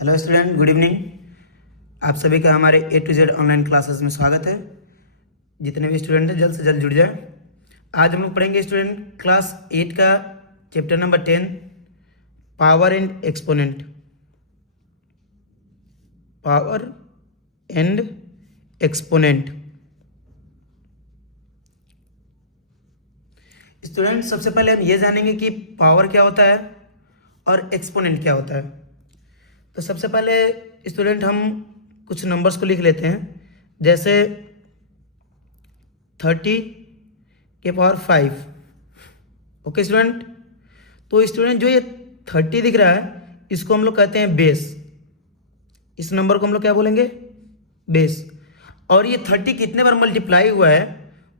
Hello student, good evening. आप सभी का हमारे A to Z online classes में स्वागत है। जितने भी स्टूडेंट हैं जल्द से जल्द जुड़ जाए। आज हम लोग पढ़ेंगे स्टूडेंट क्लास 8 का chapter number 10, power and exponent. Power and exponent. Student, सबसे पहले हम ये जानेंगे कि पावर क्या होता है और एक्सपोनेंट क्या होता है। तो सबसे पहले स्टूडेंट हम कुछ नंबर्स को लिख लेते हैं, जैसे 30 के पावर 5। ओके स्टूडेंट, तो स्टूडेंट जो ये 30 दिख रहा है इसको हम लोग कहते हैं बेस। इस नंबर को हम लोग क्या बोलेंगे? बेस। और ये 30 कितने बार मल्टीप्लाई हुआ है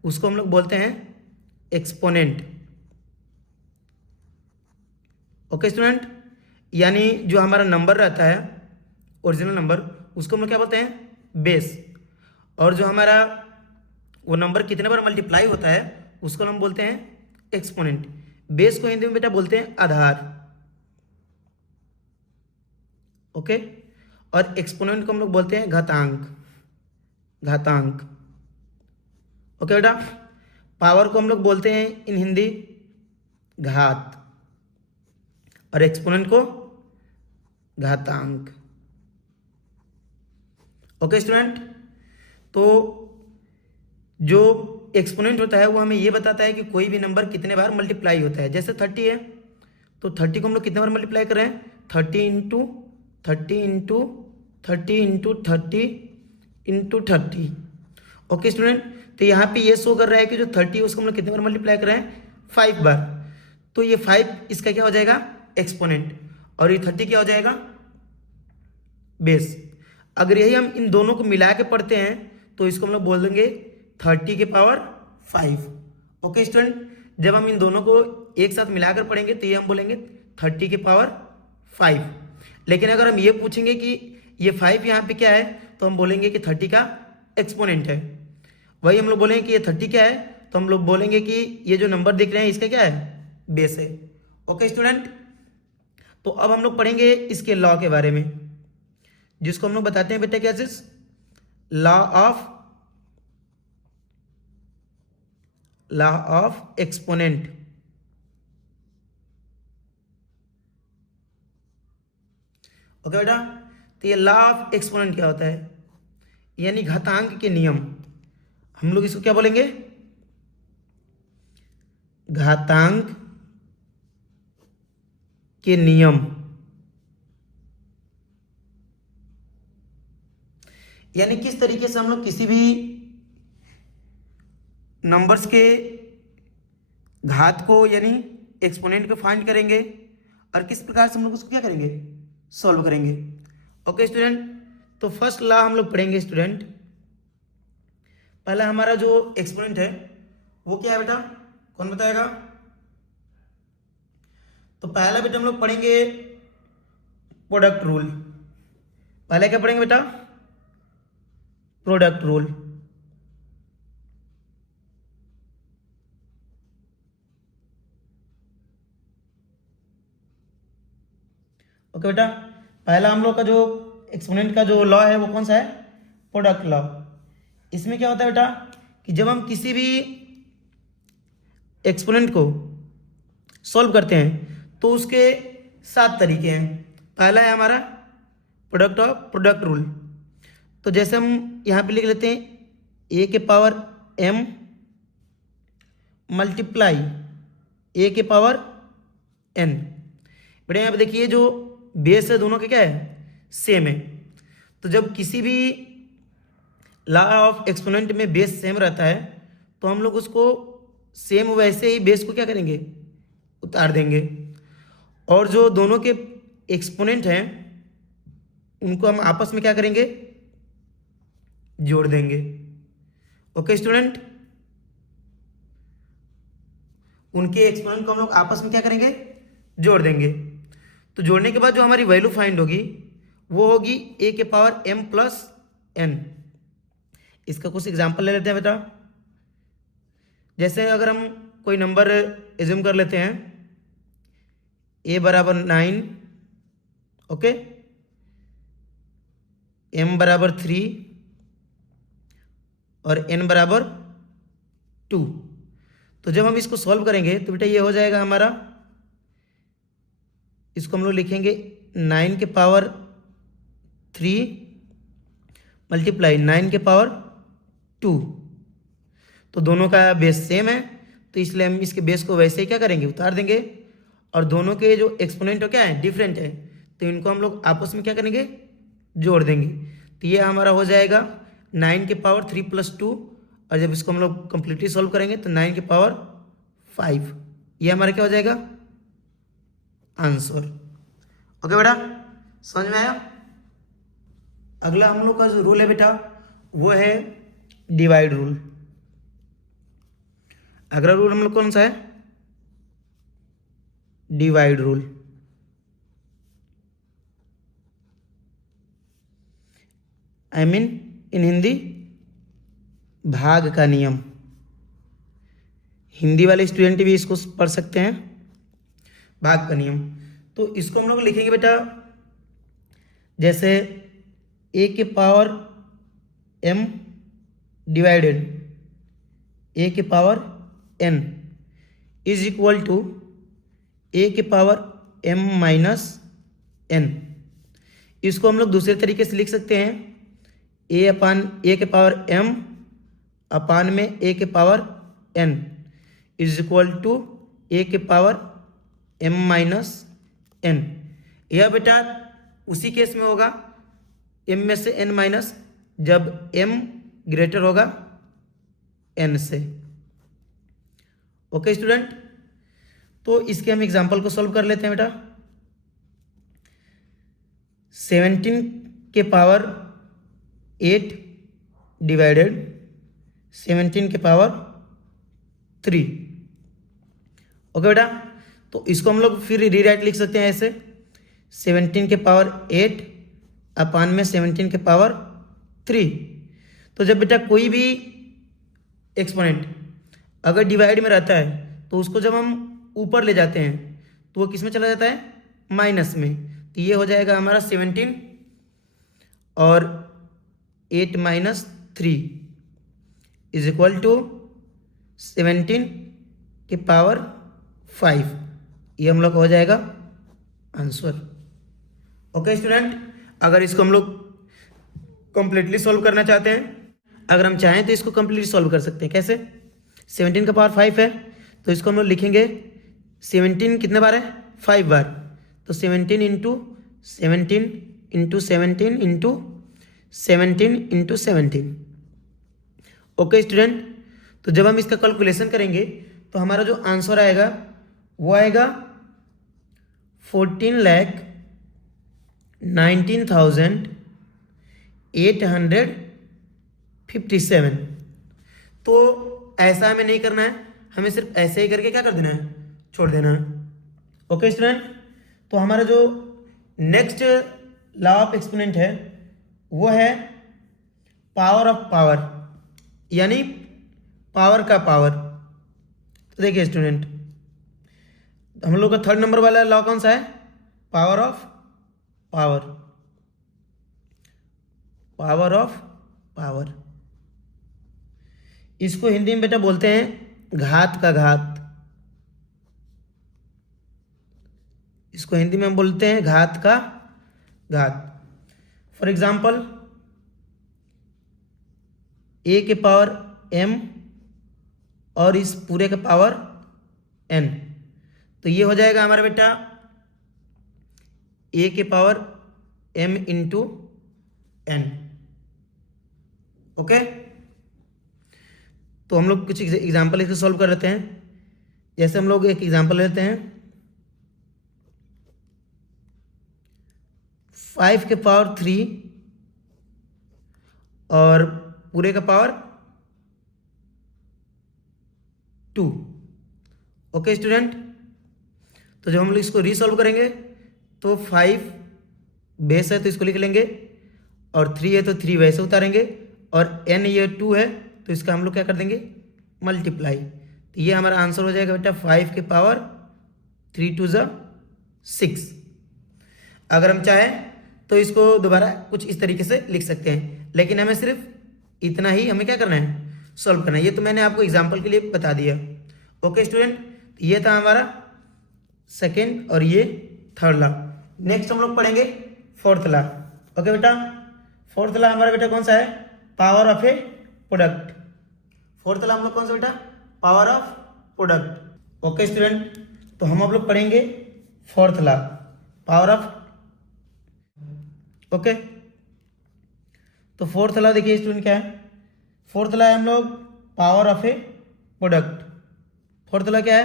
उसको हम लोग बोलते हैं एक्सपोनेंट। ओके स्टूडेंट, यानी जो हमारा नंबर रहता है ओरिजिनल नंबर उसको हम लोग क्या बोलते हैं? बेस। और जो हमारा वो नंबर कितने बार मल्टीप्लाई होता है उसको हम बोलते हैं एक्सपोनेंट। बेस को हिंदी में बेटा बोलते हैं आधार। ओके, और एक्सपोनेंट को हम लोग बोलते हैं घातांक। घातांक। ओके बेटा, पावर को हम लोग बोलते हैं इन हिंदी घात, और एक्सपोनेंट को घातांक। ओके स्टूडेंट, तो जो एक्सपोनेंट होता है वो हमें ये बताता है कि कोई भी नंबर कितने बार मल्टीप्लाई होता है। जैसे 30 है तो 30 को हम लोग कितने बार मल्टीप्लाई कर रहे हैं? 30 × 30 × 30 × 30। ओके स्टूडेंट, तो यहाँ पे ये शो कर रहा है कि जो 30 है उसको हम लोग कितने बार मल्टीप्लाई कर रहे हैं? 5 बार। तो ये 5 इसका क्या हो जाएगा? एक्सपोनेंट। और ये 30 क्या हो जाएगा? बेस। अगर यही हम इन दोनों को मिला के पढ़ते हैं तो इसको हम लोग बोल देंगे 30 के पावर 5। ओके स्टूडेंट, जब हम इन दोनों को एक साथ मिलाकर पढ़ेंगे तो ये हम बोलेंगे 30 के पावर 5। लेकिन अगर हम ये पूछेंगे कि ये 5 यहाँ पे क्या है तो हम बोलेंगे कि 30 का एक्सपोनेंट है। वही हम लोग बोलेंगे कि ये 30 क्या है तो हम लोग बोलेंगे कि ये जो नंबर दिख रहे हैं इसका क्या है? बेस है। ओके स्टूडेंट, तो अब हम लोग पढ़ेंगे इसके लॉ के बारे में, जिसको हम लोग बताते हैं बेटा क्या चीज? Law of exponent. ओके बेटा, तो ये लॉ ऑफ एक्सपोनेंट क्या होता है? यानी घातांक के नियम। हम लोग इसको क्या बोलेंगे? घातांक के नियम। यानी किस तरीके से हम लोग किसी भी नंबर्स के घात को यानी एक्सपोनेंट को फाइंड करेंगे और किस प्रकार से हम लोग उसको क्या करेंगे? सॉल्व करेंगे। ओके स्टूडेंट, तो फर्स्ट लॉ हम लोग पढ़ेंगे स्टूडेंट। पहला हमारा जो एक्सपोनेंट है वो क्या है बेटा? कौन बताएगा? तो पहला बेटा हम लोग पढ़ेंगे प्रोडक्ट रूल। पहले क्या पढ़ेंगे बेटा? Product rule. ओके बेटा, पहला हम लोग का जो एक्सपोनेंट का जो लॉ है वो कौन सा है? Product law. इसमें क्या होता है बेटा कि जब हम किसी भी एक्सपोनेंट को सॉल्व करते हैं तो उसके 7 तरीके हैं। पहला है हमारा प्रोडक्ट ऑफ प्रोडक्ट रूल। तो जैसे हम यहाँ पे लिख लेते हैं A के पावर m मल्टीप्लाई A के पावर n। बेटा यहाँ पे देखिए जो बेस है दोनों के क्या है? सेम है। तो जब किसी भी लॉ ऑफ एक्सपोनेंट में बेस सेम रहता है तो हम लोग उसको सेम वैसे ही बेस को क्या करेंगे? उतार देंगे। और जो दोनों के एक्सपोनेंट हैं उनको हम आपस में क्या करेंगे? जोड़ देंगे। ओके स्टूडेंट, उनके एक्सपोनेंट को हम लोग आपस में क्या करेंगे? जोड़ देंगे। तो जोड़ने के बाद जो हमारी वैल्यू फाइंड होगी वो होगी A के पावर m+n। इसका कुछ एग्जांपल ले लेते हैं बेटा। जैसे अगर हम कोई नंबर एज्यूम कर लेते हैं A = 9। ओके, m बराबर 3 और n बराबर 2। तो जब हम इसको सॉल्व करेंगे तो बेटा ये हो जाएगा हमारा, इसको हम लोग लिखेंगे 9 के पावर 3 मल्टीप्लाई 9 के पावर 2। तो दोनों का बेस सेम है, तो इसलिए हम इसके बेस को वैसे ही क्या करेंगे, उतार देंगे। और दोनों के जो एक्सपोनेंट हो क्या है, डिफरेंट है, तो इनको हम लोग आपस में क्या करेंगे, जोड़ देंगे। तो ये हमारा हो जाएगा 9 के पावर 3 + 2, और जब इसको हम लोग कंप्लीटली सॉल्व करेंगे तो 9 के पावर 5। ये हमारा क्या हो जाएगा, आंसर। ओके बेटा, समझ में आया। अगला हम लोग का जो रूल है बेटा वो है डिवाइड रूल। अगला रूल हम लोग कौन सा है, divide rule. I mean in Hindi भाग का नियम। हिंदी वाले स्टूडेंट भी इसको पढ़ सकते हैं, भाग का नियम। तो इसको हम लोग लिखेंगे बेटा जैसे a के पावर m डिवाइडेड a के power n is equal to a के पावर m माइनस n। इसको हम लोग दूसरे तरीके से लिख सकते हैं, a के पावर m अपान में a के power n is equal to a के पावर m माइनस n। यह बेटा उसी केस में होगा m में से n माइनस, जब m ग्रेटर होगा n से। ओके स्टूडेंट, तो इसके हम एग्जांपल को सॉल्व कर लेते हैं बेटा। 17 के पावर 8 डिवाइडेड 17 के पावर 3। ओके बेटा, तो इसको हम लोग फिर रीराइट लिख सकते हैं ऐसे, 17 के पावर 8 अपान में 17 के पावर 3। तो जब बेटा कोई भी एक्सपोनेंट अगर डिवाइड में रहता है तो उसको जब हम ऊपर ले जाते हैं तो वो किस में चला जाता है, माइनस में। तो ये हो जाएगा हमारा 17 और 8 माइनस 3 इज इक्वल टू 17 के पावर 5। ये हम लोग हो जाएगा आंसर। ओके स्टूडेंट, अगर इसको हम लोग कंप्लीटली सॉल्व करना चाहते हैं, अगर हम चाहें तो इसको कंप्लीटली सॉल्व कर सकते हैं। कैसे, 17 का पावर 5 है तो इसको हम लोग लिखेंगे 17 कितने बार है, 5 बार। तो 17 into 17 into 17 into 17 into 17। Okay student, तो जब हम इसका कैलकुलेशन करेंगे तो हमारा जो आंसर आएगा वो आएगा 14,19,857। तो ऐसा हमें नहीं करना है, हमें सिर्फ ऐसे ही करके क्या कर देना है, छोड़ देना है। ओके स्टूडेंट, तो हमारा जो नेक्स्ट लॉ ऑफ एक्सपोनेंट है वो है पावर ऑफ पावर, यानी पावर का पावर। तो देखिए स्टूडेंट, हम लोग का 3rd नंबर वाला लॉ कौन सा है, power of power. Power of power, इसको हिंदी में बेटा बोलते हैं घात का घात। इसको हिंदी में हम बोलते हैं घात का घात। फॉर एग्जाम्पल a के पावर m और इस पूरे का पावर n, तो ये हो जाएगा हमारा बेटा a के power m into n। Okay, तो हम लोग कुछ एग्जाम्पल इसको सॉल्व कर लेते हैं। जैसे हम लोग एक एग्जाम्पल लेते हैं, 5 के पावर 3 और पूरे का पावर 2। ओके स्टूडेंट, तो जब हम लोग इसको रीसॉल्व करेंगे तो 5 बेस है तो इसको लिख लेंगे, और 3 है तो 3 वैसे उतारेंगे, और n ये 2 है तो इसका हम लोग क्या कर देंगे, मल्टीप्लाई। तो ये हमारा आंसर हो जाएगा बेटा 5 के पावर 3 2 6। अगर हम चाहें तो इसको दोबारा कुछ इस तरीके से लिख सकते हैं, लेकिन हमें सिर्फ इतना ही हमें क्या करना है, सॉल्व करना है। ये तो मैंने आपको एग्जाम्पल के लिए बता दिया। ओके स्टूडेंट, ये था हमारा सेकेंड और ये थर्ड लॉ। नेक्स्ट हम लोग पढ़ेंगे फोर्थ लॉ। ओके बेटा, फोर्थ लॉ हमारा बेटा कौन सा है, power of A product. Fourth law हम लोग कौन सा बेटा, power of product. Okay student, तो हम लोग पढ़ेंगे fourth law, power of. Okay, तो फोर्थ लॉ देखिए स्टूडेंट क्या है, फोर्थ लॉ है हम लोग power of A product. Fourth law क्या है,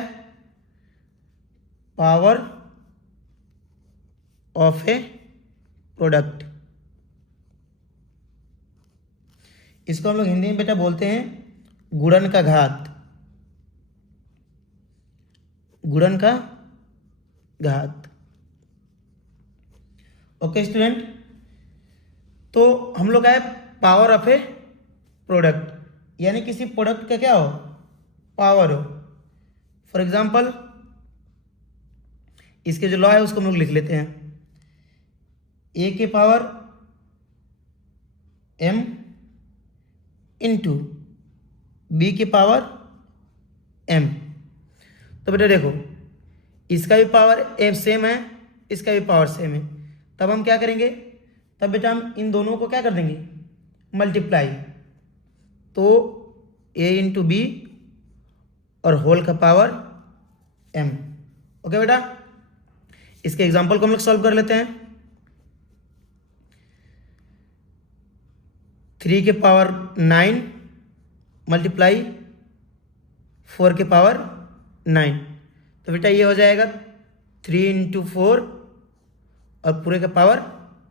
पावर ऑफ ए प्रोडक्ट। इसको हम लोग हिंदी में बेटा बोलते हैं गुणन का घात, गुणन का घात। ओके स्टूडेंट, तो हम लोग आए पावर ऑफ ए प्रोडक्ट, यानी किसी प्रोडक्ट का क्या हो, पावर हो। फॉर एग्जांपल इसके जो लॉ है उसको हम लोग लिख लेते हैं, ए के पावर m इंटू बी के पावर m। तो बेटा देखो, इसका भी पावर m सेम है, इसका भी पावर सेम है, तब हम क्या करेंगे, तब बेटा हम इन दोनों को क्या कर देंगे, मल्टीप्लाई। तो a इंटू बी और होल का पावर m। ओके बेटा, इसके एग्जाम्पल को हम लोग सॉल्व कर लेते हैं। 3 के पावर 9 मल्टीप्लाई 4 के पावर 9, तो बेटा ये हो जाएगा 3 इंटू 4 और पूरे का पावर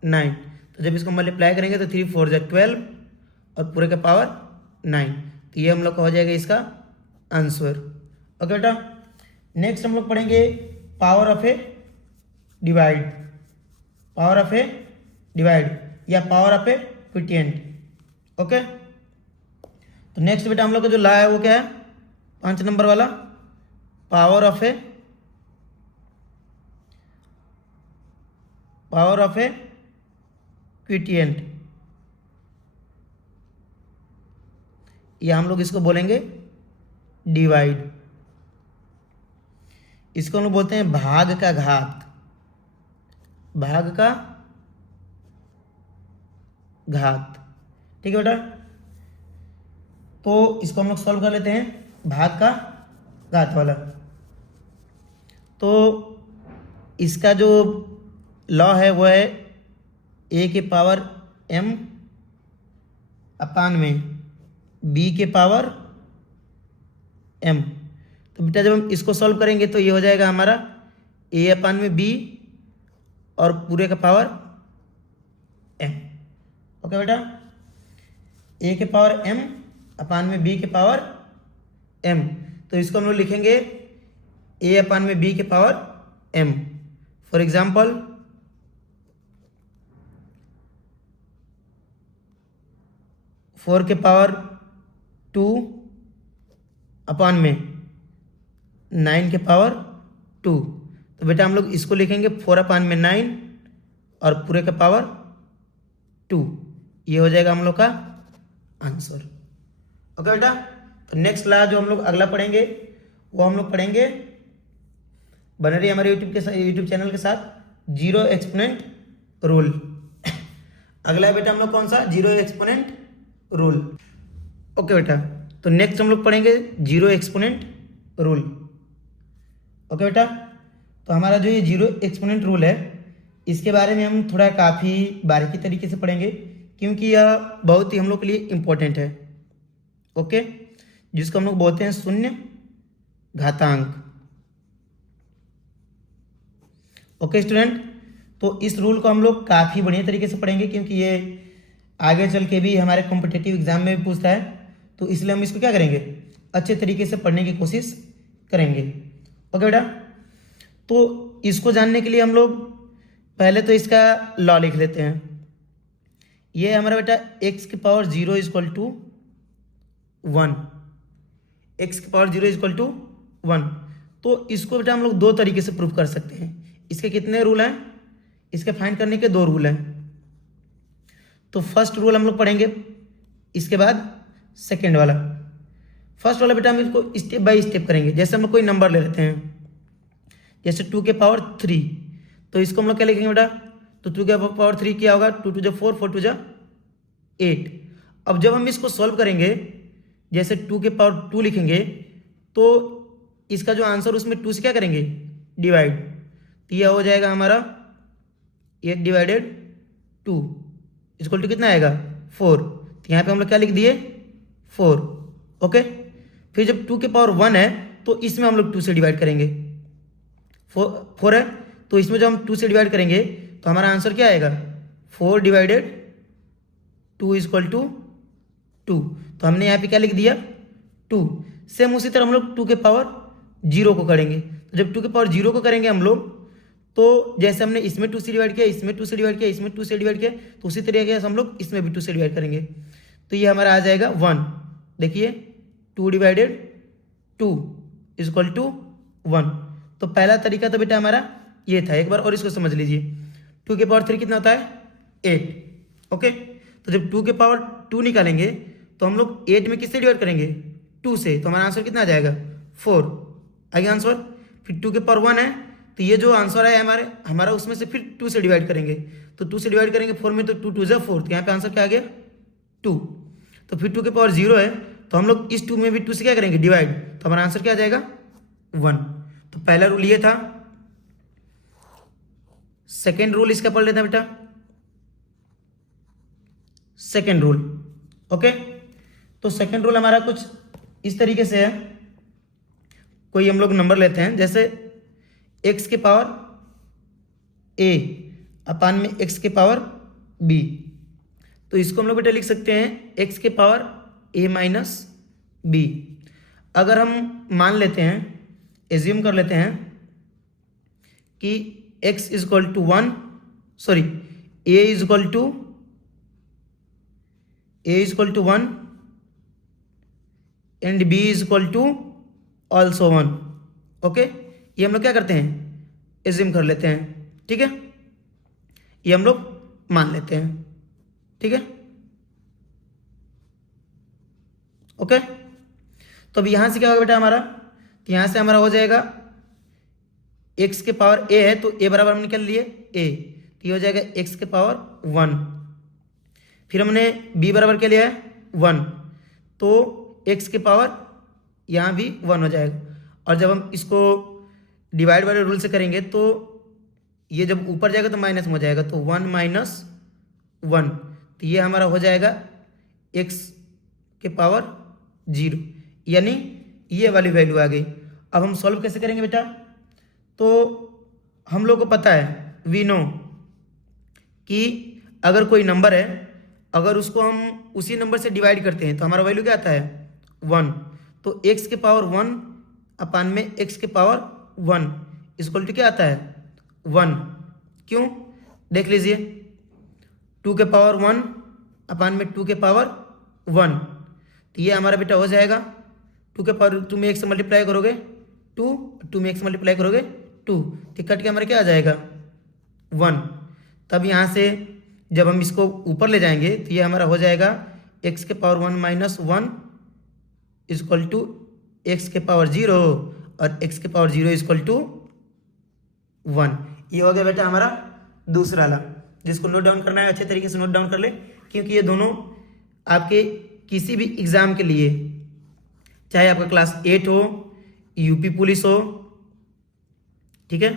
9। तो जब इसको मल्टीप्लाई करेंगे तो 3 4 = 12 और पूरे का पावर 9, तो ये हम लोग का हो जाएगा इसका आंसर। ओके बेटा, नेक्स्ट हम लोग पढ़ेंगे power of A divide, power of A divide या पावर ऑफ ए क्विटिएंट। ओके, तो नेक्स्ट बेटा हम लोग का जो लॉ है वो क्या है, 5 नंबर वाला, पावर ऑफ ए क्विटिएंट, या हम लोग इसको बोलेंगे डिवाइड। इसको हम लोग बोलते हैं भाग का घात, भाग का घात। ठीक है बेटा, तो इसको हम लोग सॉल्व कर लेते हैं, भाग का घात वाला। तो इसका जो लॉ है वो है a के पावर m अपान में b के पावर m। तो बेटा जब हम इसको सॉल्व करेंगे तो ये हो जाएगा हमारा a अपान में b और पूरे का पावर m। ओके बेटा, a के पावर m अपान में b के पावर m, तो इसको हम लोग लिखेंगे a अपान में b के पावर m। फॉर एग्जाम्पल 4 के पावर 2 अपान में 9 के पावर 2, तो बेटा हम लोग इसको लिखेंगे 4 अपान में 9 और पूरे का पावर 2, ये हो जाएगा हम लोग का आंसर। ओके बेटा, तो नेक्स्ट लॉ जो हम लोग अगला पढ़ेंगे वो हम लोग पढ़ेंगे, बने रही हमारे यूट्यूब चैनल के साथ, जीरो एक्सपोनेंट रूल। अगला है बेटा हम लोग कौन सा, जीरो एक्सपोनेंट रूल। ओके बेटा, तो नेक्स्ट हम लोग पढ़ेंगे जीरो एक्सपोनेंट रूल। ओके बेटा, तो हमारा जो ये जीरो एक्सपोनेंट रूल है इसके बारे में हम थोड़ा काफ़ी बारीकी तरीके से पढ़ेंगे, क्योंकि यह बहुत ही हम लोग के लिए इम्पोर्टेंट है। ओके, जिसको हम लोग बोलते हैं शून्य घातांक। ओके स्टूडेंट, तो इस रूल को हम लोग काफ़ी बढ़िया तरीके से पढ़ेंगे, क्योंकि ये आगे चल के भी हमारे कॉम्पिटिटिव एग्जाम में भी पूछता है, तो इसलिए हम इसको क्या करेंगे, अच्छे तरीके से पढ़ने की कोशिश करेंगे। ओके बेटा, तो इसको जानने के लिए हम लोग पहले तो इसका लॉ लिख लेते हैं। ये हमारा बेटा x की पावर 0 = 1, x की पावर 0 = 1। तो इसको बेटा हम लोग दो तरीके से प्रूव कर सकते हैं। इसके कितने रूल हैं, इसके फाइंड करने के दो रूल हैं। तो फर्स्ट रूल हम लोग पढ़ेंगे, इसके बाद सेकेंड वाला। फर्स्ट वाला बेटा हम इसको स्टेप बाय स्टेप करेंगे। जैसे हम लोग कोई नंबर ले लेते हैं, जैसे 2 के पावर 3, तो इसको हम लोग क्या लिखेंगे बेटा, तो 2 के पावर 3 क्या होगा, 2 2 4, 4 2 8। अब जब हम इसको सॉल्व करेंगे, जैसे 2 के पावर 2 लिखेंगे, तो इसका जो आंसर उसमें 2 से क्या करेंगे, डिवाइड, तो यह हो जाएगा हमारा 8 डिवाइडेड 2 इक्वल टू कितना आएगा, 4। तो यहाँ पे हम लोग क्या लिख दिए, 4। ओके, फिर जब 2 के पावर 1 है तो इसमें हम लोग 2 से डिवाइड करेंगे, 4 है तो इसमें जब हम 2 से डिवाइड करेंगे तो हमारा आंसर क्या आएगा, 4 डिवाइडेड 2 इक्वल टू 2। तो हमने यहाँ पे क्या लिख दिया, 2। सेम उसी तरह हम लोग 2 के पावर 0 को करेंगे। तो जब 2 के पावर 0 को करेंगे हम लोग, तो जैसे हमने इसमें 2 से डिवाइड किया, इसमें 2 से डिवाइड किया, इसमें 2 से डिवाइड किया, तो उसी तरीके से हम लोग इसमें भी 2 से डिवाइड करेंगे। तो ये हमारा आ जाएगा 1। देखिए 2 डिवाइडेड 2 इक्वल टू 1। तो पहला तरीका तो बेटा हमारा ये था। एक बार और इसको समझ लीजिए, 2 के पावर 3 कितना होता है, 8। ओके, तो जब 2 के पावर 2 निकालेंगे तो हम लोग 8 में किससे डिवाइड करेंगे, 2 से, तो हमारा आंसर कितना आ जाएगा, 4 आगे आंसर। फिर 2 के पावर 1 है, तो ये जो आंसर है हमारा उसमें से फिर 2 से डिवाइड करेंगे, तो 2 से डिवाइड करेंगे 4 में, तो 2 2 4, तो यहाँ पे आंसर क्या आ गया, 2। तो फिर 2 के पावर 0 है, तो हम लोग इस 2 में भी 2 से क्या करेंगे, डिवाइड, तो हमारा आंसर क्या आ जाएगा, 1। तो पहला रूल ये था। सेकेंड रूल इसका पढ़ लेते हैं बेटा, सेकेंड रूल। ओके, तो सेकेंड रूल हमारा कुछ इस तरीके से है। कोई हम लोग नंबर लेते हैं, जैसे x के पावर a अपान में x के पावर b, तो इसको हम लोग बेटा लिख सकते हैं x के पावर a माइनस b। अगर हम मान लेते हैं, एज्यूम कर लेते हैं कि x is equal to 1, sorry a is equal to 1 and b is equal to also 1। Okay, ये हम लोग क्या करते हैं, एज्यूम कर लेते हैं, ठीक है, ये हम लोग मान लेते हैं, ठीक है। ओके, तो अब यहां से क्या होगा बेटा हमारा, तो यहां से हमारा हो जाएगा x के पावर a है, तो a बराबर हम निकल लिए a, तो ये हो जाएगा x के पावर 1। फिर हमने b बराबर क्या लिया है, 1, तो x के पावर यहाँ भी 1 हो जाएगा। और जब हम इसको डिवाइड वाले रूल से करेंगे तो ये जब ऊपर जाएगा तो माइनस में हो जाएगा, तो 1 माइनस 1, तो ये हमारा हो जाएगा x के पावर 0, यानी ये वाली वैल्यू आ गई। अब हम सॉल्व कैसे करेंगे बेटा, तो हम लोग को पता है, वी नो, कि अगर कोई नंबर है, अगर उसको हम उसी नंबर से डिवाइड करते हैं तो हमारा वैल्यू क्या आता है, 1। तो x के पावर 1 अपान में x के पावर 1 इक्वल टू क्या आता है, 1। क्यों, देख लीजिए, 2 के पावर 1 अपान में 2 के पावर 1, तो ये हमारा बेटा हो जाएगा 2 के पावर 2 में 1 से मल्टीप्लाई करोगे 2, 2 में 1 से मल्टीप्लाई करोगे 2, तो कट के हमारा क्या आ जाएगा, 1। तब यहाँ से जब हम इसको ऊपर ले जाएंगे तो ये हमारा हो जाएगा x के power 1 minus 1 equal to x के पावर 0, और x के पावर 0 इक्वल टू 1। ये हो गया बेटा हमारा दूसरा वाला। जिसको नोट डाउन करना है अच्छे तरीके से नोट डाउन कर ले, क्योंकि ये दोनों आपके किसी भी एग्जाम के लिए, चाहे आपका क्लास 8 हो, यूपी पुलिस हो, ठीक है,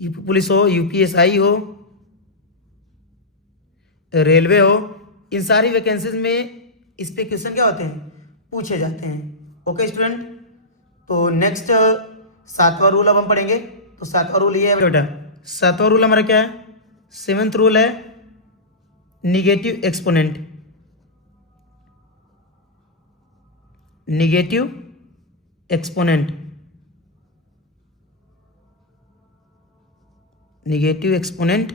यूपी पुलिस हो, यूपीएसआई हो, रेलवे हो, इन सारी वैकेंसीज में इस पे क्वेश्चन क्या होते हैं, पूछे जाते हैं। ओके स्टूडेंट, तो नेक्स्ट 7वां रूल अब हम पढ़ेंगे। तो 7वां रूल ये है बेटा, 7वां रूल हमारा क्या है, 7th रूल है negative exponent. Negative exponent, negative exponent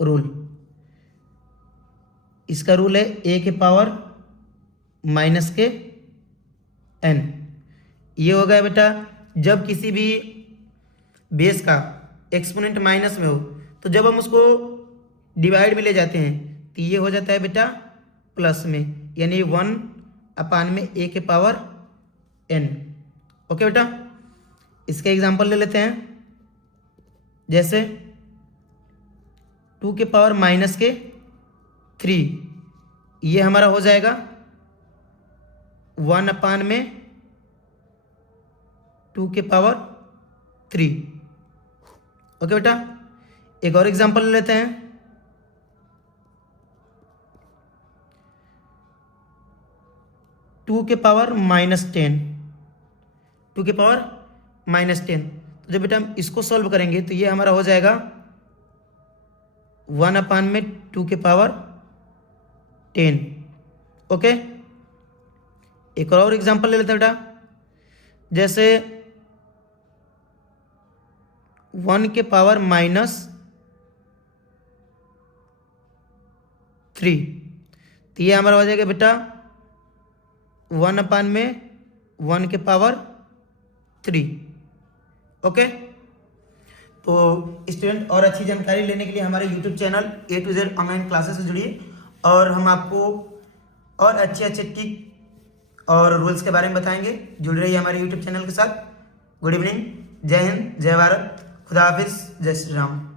rule. इसका रूल है a के पावर माइनस के n। ये हो गया बेटा, जब किसी भी बेस का एक्सपोनेंट माइनस में हो, तो जब हम उसको डिवाइड में ले जाते हैं तो ये हो जाता है बेटा प्लस में, यानी 1/a⁴n। ओके बेटा, इसका एग्जांपल ले लेते हैं। जैसे 2⁻⁻3 ये हमारा हो जाएगा 1/2⁻3। ओके बेटा, एक और एग्जांपल ले लेते हैं। 2⁻−10 2⁻−10। तो जब बेटा हम इसको सॉल्व करेंगे तो ये हमारा हो जाएगा 1/2⁻10। ओके, एक और एग्जांपल ले लेते हैं बेटा। जैसे 1⁻−3 तो ये हमारा हो जाएगा बेटा 1/1⁻3। ओके, तो स्टूडेंट और अच्छी जानकारी लेने के लिए हमारे YouTube channel A to Z online classes से जुड़िए, और हम आपको और अच्छे अच्छे टिक और रूल्स के बारे में बताएंगे। जुड़ रहिए हमारे यूट्यूब चैनल के साथ। गुड इवनिंग, जय हिंद, जय भारत, खुदा हाफिज, जय श्री राम।